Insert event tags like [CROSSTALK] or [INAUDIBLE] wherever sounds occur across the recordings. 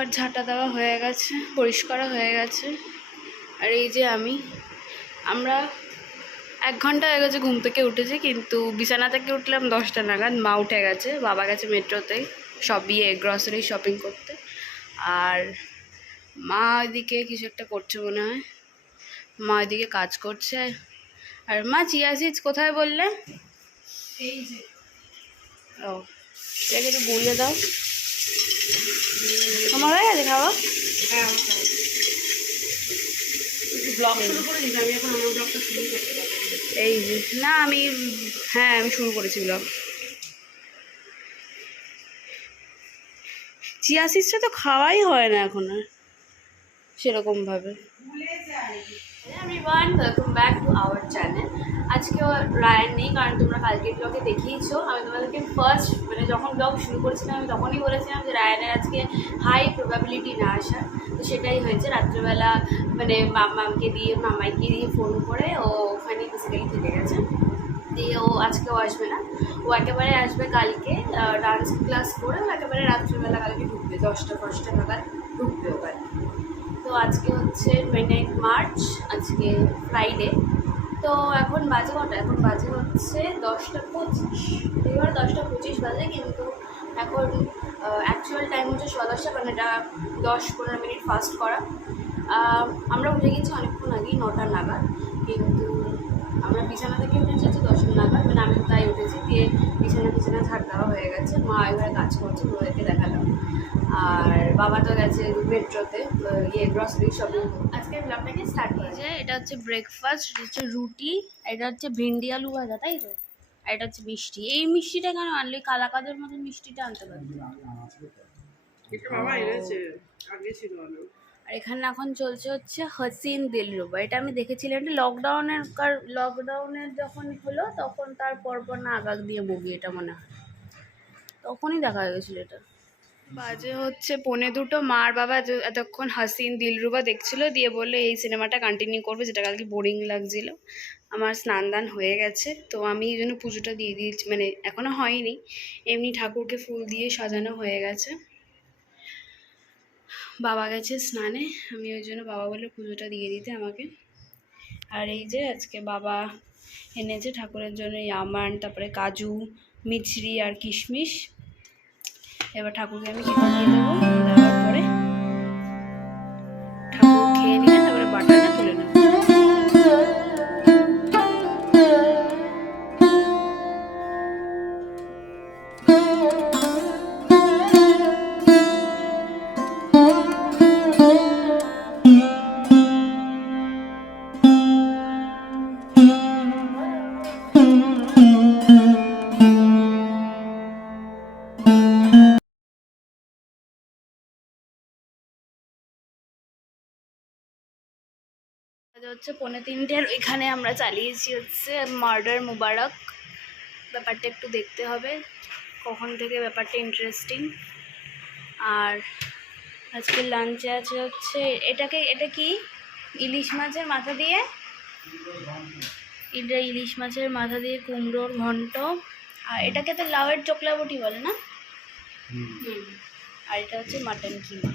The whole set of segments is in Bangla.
ঘর ঝাঁটা দেওয়া হয়ে গেছে পরিষ্কার হয়ে গেছে। আর এই যে আমি আমরা এক ঘণ্টা হয়ে গেছে ঘুম থেকে উঠেছি কিন্তু বিছানা থেকে উঠলাম দশটা নাগাদ মা উঠে গেছে বাবা গেছে মেট্রোতে সব ইয়ে গ্রসারি শপিং করতে। আর মা ওইদিকে কিছু একটা করছে মনে হয় মা ওইদিকে কাজ করছে। আর মা চিয়া সিডস কোথায় বললে? এই যে। ও এটাকে একটু গুলিয়ে দাও। আমার হয়ে গেছে খাওয়া? হ্যাঁ আমি এই না আমি হ্যাঁ আমি শুরু করেছি ব্লগ চিয়া সিডসটা তো খাওয়াই হয় না এখন আর সেরকমভাবে। যাই। Everyone welcome back to our channel আজকে রায়ান নেই, কারণ তোমরা কালকে ব্লগে দেখিয়েছো। আমি তোমাদেরকে ফার্স্ট মানে যখন ব্লগ শুরু করেছিলাম, আমি তখনই বলেছিলাম যে রায়ানের আজকে হাই প্রবাবিলিটি না আসার তো সেটাই হয়েছে, রাত্রেবেলা মানে মামাকে দিয়ে, মামাইকে দিয়ে ফোন করে ও ওখানেই বেসিক্যালি থেকে গেছে। দিয়ে ও আজকেও আসবে না। ও একেবারে আসবে কালকে ডান্স ক্লাস করে ও একেবারে রাত্রিবেলা কালকে ঢুকবে, দশটা দশটা নাগাদ ঢুকবে ওখানে। তো আজকে হচ্ছে টোয়েন্টি মার্চ আজকে ফ্রাইডে তো এখন বাজে কটা? এখন বাজে হচ্ছে দশটা পঁচিশ। এবার দশটা পঁচিশ বাজে কিন্তু এখন অ্যাকচুয়াল টাইম হচ্ছে সোয়া দশটা মানে এটা দশ পনেরো মিনিট ফাস্ট করা। আমরা উঠে গেছি অনেকক্ষণ আগেই নটা নাগাদ, কিন্তু আমরা বিছানা থেকে উঠেছি হচ্ছে দশটা নাগাদ মানে আমি তাই উঠেছি দিয়ে বিছানা বিছানা ঝাড় দেওয়া হয়ে গেছে। মা এবারে কাজ করছে ওদেরকে দেখালাম। আর বাবা তো গেছে মেট্রোতে ইয়ে গ্রসারি শপিং আজকে ব্লগটাকে স্টার্ট হয়েছে এটা হচ্ছে ব্রেকফাস্ট এটা হচ্ছে রুটি এটা হচ্ছে ভিন্ডি আলু ভাজা তাই তো? আর এটা হচ্ছে মিষ্টি। এই মিষ্টিটা কেন আনলে? কালাকাদের মতো মিষ্টিটা আনতে পারবি? এটা বাবা এনেছে আগে ছিল আর এখানে এখন চলছে হচ্ছে হাসিন দিলরুবা এটা আমি দেখেছিলাম, এটা লকডাউনের কার লকডাউনের যখন হলো তখন তার পরপর না আগাগ দিয়ে মুভি এটা মনে হয়। তখনই দেখা গেছিল এটা। বাজে হচ্ছে পৌনে দুটো, মার বাবা এতক্ষণ হাসিন দিলরুবা দেখছিল, দিয়ে বলল, এই সিনেমাটা কন্টিনিউ করবে, যেটা কালকে বোরিং লাগছিল। আমার স্নান দান হয়ে গেছে, তো আমি এই জন্য পুজোটা দিয়ে দিয়েছি। মানে এখনও হয়নি। এমনি ঠাকুরকে ফুল দিয়ে সাজানো হয়ে গেছে। বাবা গেছে স্নানে, আমি ওই জন্য বাবা বলে পুজোটা দিয়ে দিতে আমাকে। আর এই যে আজকে বাবা এনেছে ঠাকুরের জন্য ইয়ামান তারপরে কাজু, মিছরি আর কিশমিশ। এবার ঠাকুরকে আমি খেতে দিয়ে দেবো। হচ্ছে পৌনে তিনটের এখানে আমরা চালিয়েছি হচ্ছে মার্ডার মুবারক। ব্যাপারটা একটু দেখতে হবে কখন থেকে ব্যাপারটা ইন্টারেস্টিং আর আজকে লাঞ্চে আছে হচ্ছে এটাকে এটা কি? ইলিশ মাছের মাথা দিয়ে? এটা ইলিশ মাছের মাথা দিয়ে কুমড়োর ঘন্ট। আর এটাকে তো লাউয়ের চোকলাবটি বলে না? হুম। আর এটা হচ্ছে মাটন কিমা।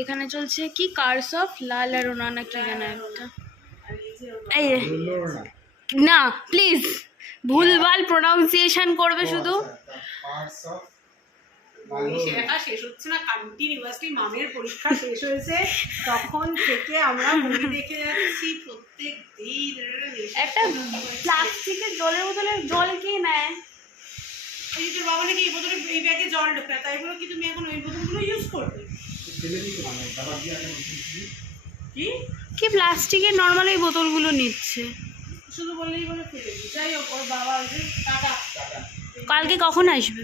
এখানে চলছে কি? কার্স অফ লাল আর ওনা না কি জানা একটা। এই। না প্লিজ ভুলভাল প্রোনাউন্সিয়েশন করবে শুধু। শেষ হচ্ছে না কন্টিনিউয়াসলি মামের পরীক্ষা শেষ হয়েছে। তখন থেকে আমরা মুভি দেখে যাচ্ছি প্রত্যেক দিন একটা প্লাস্টিকের জলের বোতলে জল কে নেয়? এই যে বাবা নাকি এই বোতলে এই ব্যাগে জল ঢোকে তাই বলে কি তুমি এখন ওই বোতলগুলো ইউজ করবে? কি? কি প্লাস্টিকের নর্মাল এই বোতলগুলো নিচ্ছে? শুধু বললেই বলে ফেলে দিই। যাই হোক ওর বাবা টাটা। কালকে কখন আসবে?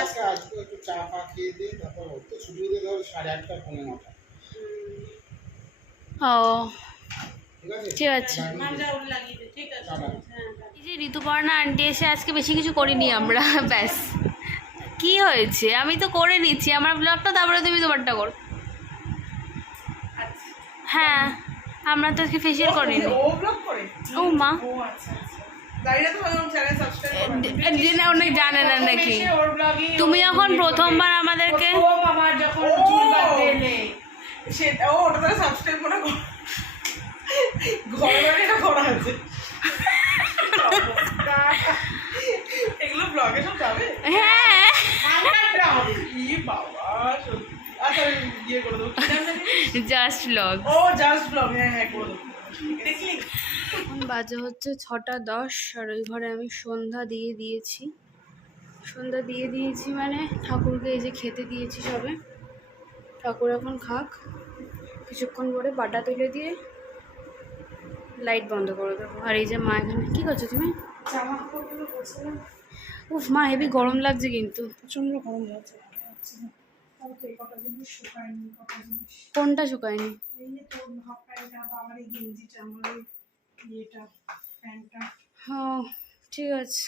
আজকে আজকে একটু চা ফা খেয়ে দিয়ে তারপর তো ছুটি হতে ধরো সাড়ে আটটা পৌনে নটা। ও। ঠিক আছে? ঠিক আছে। মার যা ওর লাগিয়ে দে। ঠিক আছে। টাটা। হ্যাঁ। টাটা। এই যে ঋতুপর্ণা আন্টি এসে আজকে বেশি কিছু করিনি আমরা ব্যাস। কি হয়েছে? আমি তো করে নিচ্ছি। আমার ব্লগটা তারপরে তুমি তোমারটা করো। হ্যাঁ আমরা তো আজকে ফেসিয়াল করিনি। ও মা। আচ্ছা আচ্ছা। অনেক জানে না নাকি। তুমি যখন প্রথমবার আমাদেরকে [LAUGHS] হ্যাঁ হালকাটা হবে ই বাবা সত্যি আচ্ছা আমি ইয়ে করে দেবো কি নাম জানি? জাস্ট ব্লগ ও জাস্ট ব্লগ হ্যাঁ হ্যাঁ করে দেবো। এখন বাজে হচ্ছে ছটা দশ আর ওই ঘরে আমি সন্ধ্যা দিয়ে দিয়েছি। সন্ধ্যা দিয়ে দিয়েছি মানে ঠাকুরকে এই যে খেতে দিয়েছি সবে। ঠাকুর এখন খাক। কিছুক্ষণ পরে বাটা তুলে দিয়ে লাইট বন্ধ করে দেবো। আর এই যে মা এখানে কী করছ তুমি? জামা কাপড়গুলো উফ মা হেবি গরম লাগছে কিন্তু। প্রচণ্ড গরম যাচ্ছে কোনটা শুকায়নি? হ্যাঁ ঠিক আছে।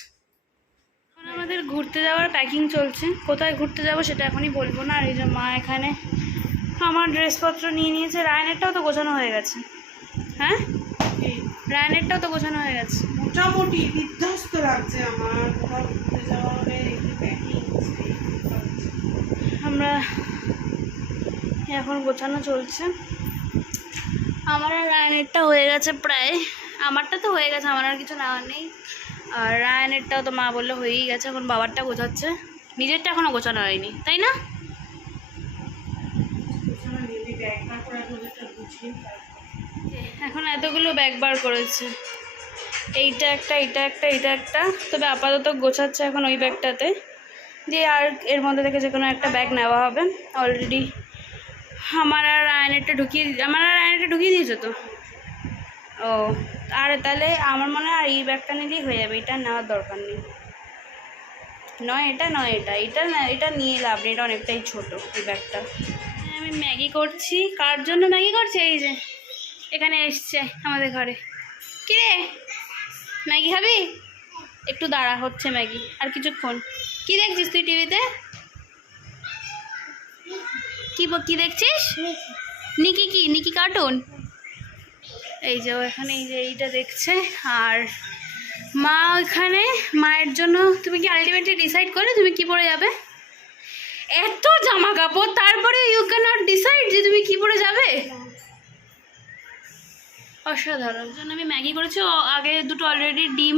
এখন আমাদের ঘুরতে যাওয়ার প্যাকিং চলছে। কোথায় ঘুরতে যাব সেটা এখনই বলব না। আর এই যে মা এখানে আমার ড্রেসপত্র নিয়ে নিয়েছে। রায়নেরটাও তো গোছানো হয়ে গেছে। হ্যাঁ? এই রায়নেরটাও তো গোছানো হয়ে গেছে। মোটামুটি বিধ্বস্ত লাগছে আমার। কোথাও ঘুরতে যাওয়া একটু প্যাকিং আমরা এখন গোছানো চলছে। আমার আর রায়নেরটা হয়ে গেছে প্রায়। আমারটা তো হয়ে গেছে, আমার আর কিছু নেওয়ার নেই। আর রায়নেরটাও তো মা বলল হয়েই গেছে, এখন বাবারটা গোছাচ্ছে। নিজেরটা এখনও গোছানো হয়নি, তাই না? এখন এতগুলো ব্যাগ বার করেছে। এইটা একটা এইটা একটা এইটা একটা। তবে আপাতত গোছাচ্ছে এখন ওই ব্যাগটাতে দিয়ে আর এর মধ্যে থেকে যে কোনো একটা ব্যাগ নেওয়া হবে। অলরেডি আমার আর আয়নেরটা ঢুকিয়ে আমার আর আয়নেরটা ঢুকিয়ে দিয়েছ তো। ও, আর তাহলে আমার মনে হয় আর এই ব্যাগটা নিলেই হয়ে যাবে, এটা নেওয়ার দরকার নেই। নয়, এটা নয়, এটা এটা না, এটা নিয়ে লাভ নেই, এটা অনেকটাই ছোটো এই ব্যাগটা আমি ম্যাগি করছি, কার জন্য ম্যাগি করছি এই যে? এখানে এসছে আমাদের ঘরে। কি রে ম্যাগি খাবি? একটু দাঁড়া, হচ্ছে ম্যাগি, আর কিছুক্ষণ। কি দেখছিস তুই টিভিতে? কি কি দেখছিস? নিকি কি? Nikki cartoon? এই যে এখানে, এই যে এইটা দেখছে। আর মা ওইখানে, মায়ের জন্য তুমি কি আলটিমেটলি ডিসাইড করলে তুমি কি পরে যাবে? এত জামা কাপড়, তারপরে ইউ ক্যান নট ডিসাইড যে তুমি কি পরে যাবে? অসাধারণ। জন্য আমি ম্যাগি করেছি আগে দুটো অলরেডি ডিম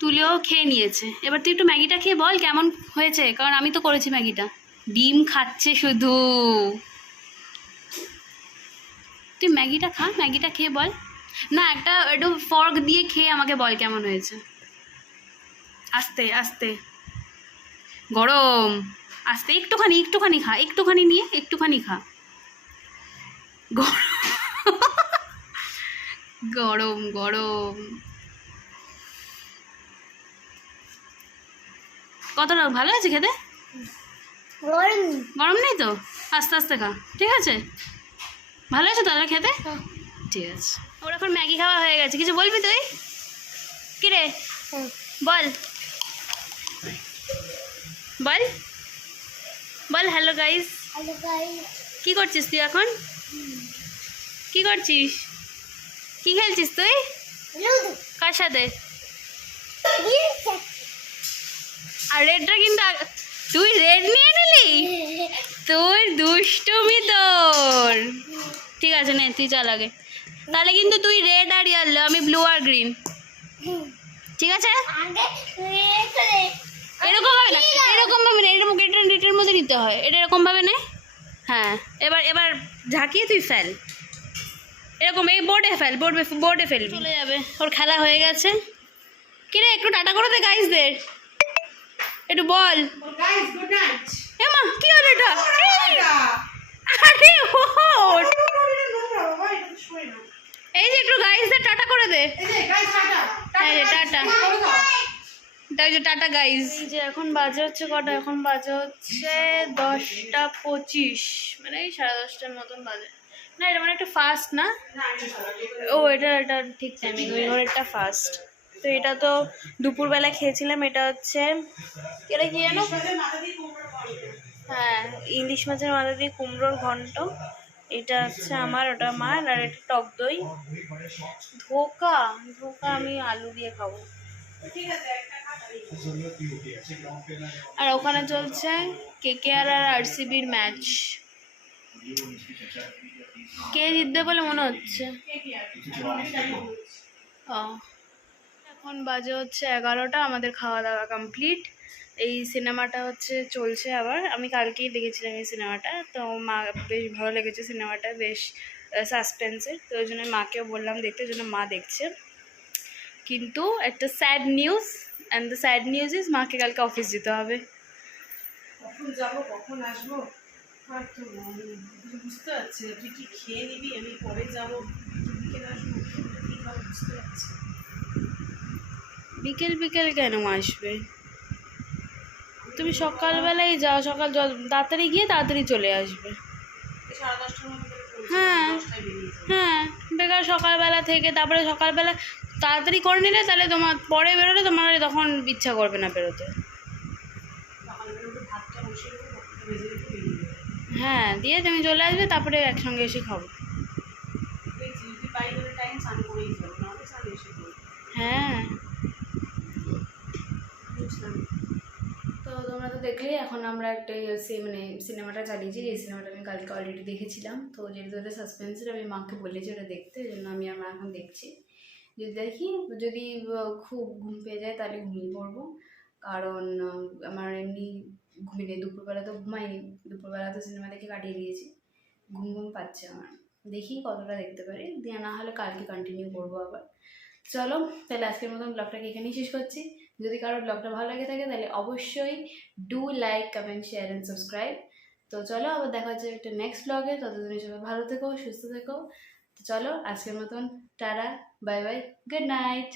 তুলেও খেয়ে নিয়েছে। এবার তুই একটু ম্যাগিটা খেয়ে বল কেমন হয়েছে? কারণ আমি তো করেছি ম্যাগিটা। ডিম খাচ্ছে শুধু। তুই ম্যাগিটা খা, ম্যাগিটা খেয়ে বল। না, একটা একটু ফর্ক দিয়ে খেয়ে আমাকে বল কেমন হয়েছে। আস্তে আস্তে। গরম। আস্তে, একটুখানি একটুখানি খা, একটুখানি নিয়ে একটুখানি খা। গরম। গরম গরম। কতটা ভালো আছে খেতে? গরম নেই। তো? আস্তে আস্তে খা। ঠিক আছে? ভালো আছে তাহলে খেতে? ঠিক আছে। ওর এখন ম্যাগি খাওয়া হয়ে গেছে। কিছু বলবি তুই? কিরে বল। বল। বল হ্যালো গাইস কি করছিস তুই এখন? কি করছিস? কি খেলছিস তুই? কার সাথে? আর রেডটা কিন্তু তুই রেড নিয়ে নিলি? তোর দুষ্টুমি তোর। ঠিক আছে নে তুই চাল আগে। তাহলে কিন্তু তুই রেড আর ইয়ালো আমি ব্লু আর গ্রিন ঠিক আছে? এরকম হবে না এরকম ভাবে না এরকম এটা এটার মধ্যে নিতে হয়। এটা এরকম ভাবে নে। হ্যাঁ এবার এবার ঝাঁকিয়ে তুই ফেল। এরকম এই বোর্ডে ফেল বোর্ডে বোর্ডে ফেল চলে যাবে ওর খেলা হয়ে গেছে। কিরে একটু টাটা করে দে গাইসদের একটু বল। গাইস গুড এমা কি হলো এটা? এই, আরে এই যে একটু গাইসদের টাটা করে দে। টাটা। তাই যে টাটা। গাইজ এই যে এখন বাজে হচ্ছে কটা? এখন বাজে হচ্ছে দশটা পঁচিশ। মানে এই সাড়ে দশটার মতন বাজে। না এটা মানে একটু ফাস্ট না? ও এটা এটা ঠিক টাইমিং ওই ঘরেরটা ফাস্ট তো এটা তো দুপুরবেলা খেয়েছিলাম, এটা হচ্ছে এটা কি জানো হ্যাঁ ইলিশ মাছের মাথা দিয়ে কুমড়োর ঘন্ট। এটা হচ্ছে আমার, ওটা মার, আর এটা টক দই। ধোকা ধোকা আমি আলু দিয়ে খাব। আর ওখানে চলছে কে কে আর আর আরসিবির ম্যাচ। কে জিতবে বলে মনে হচ্ছে? ও। এখন বাজে হচ্ছে এগারোটা, আমাদের খাওয়া দাওয়া কমপ্লিট এই সিনেমাটা হচ্ছে চলছে আবার। আমি কালকেই দেখেছিলাম এই সিনেমাটা তো মা, বেশ ভালো লেগেছে সিনেমাটা বেশ সাসপেন্সের তো ওই জন্য মাকেও বললাম দেখতে, ওই জন্য মা দেখছে। কিন্তু একটা sad news and the sad news is মাকে কালকে অফিস যেতে হবে। বুঝতে পারছি তুই কি খেয়ে নিবি? আমি পরে যাব। বুঝতে পারছি। বিকেল বিকেল কেন আসবে? তুমি সকালবেলায় যাও সকাল তাড়াতাড়ি গিয়ে তাড়াতাড়ি চলে আসবে। হ্যাঁ। হ্যাঁ বেকার সকালবেলা থেকে তারপরে সকালবেলা তাড়াতাড়ি করে নিলে তাহলে তোমার পরে বেরোলে তোমার তখন ইচ্ছা করবে না বেরোতে। হ্যাঁ দিয়ে তুমি চলে আসবে তারপরে একসঙ্গে এসে খাব। দেখছি যদি পাই তাহলে টাইম স্নান করেই যাব নাহলে স্নান এসে করব হ্যাঁ বুঝলাম তো তোমরা তো দেখলেই এখন আমরা একটা সে মানে সিনেমাটা চালিয়েছি। যে সিনেমাটা আমি কালকে অলরেডি দেখেছিলাম। তো যেহেতু ওটা সাসপেন্সের আমি মাকে বলেছি ওটা দেখতে ওই জন্য আমি মা এখন দেখছি। যদি দেখি, যদি খুব ঘুম পেয়ে যায়, তাহলে ঘুমিয়ে পড়ব। কারণ আমার এমনি ঘুমিয়ে নেই। দুপুরবেলা তো ঘুমাইনি। দুপুরবেলা তো সিনেমা দেখে কাটিয়ে দিয়েছি। ঘুম ঘুম পাচ্ছে আমার। দেখি কতটা দেখতে পারি। দিয়ে না হলে কালকে কন্টিনিউ করব আবার। চলো, তাহলে আজকের মতন ব্লগটাকে এখানেই শেষ করছি। যদি কারোর ব্লগটা ভালো লাগে থাকে, তাহলে অবশ্যই do like comment share and subscribe তো চলো, আবার দেখা হচ্ছে একটা নেক্সট ব্লগে ততদিন সবাই ভালো থেকো, সুস্থ থেকো। তো চলো, আজকের মতন টারা বাই বাই গুড নাইট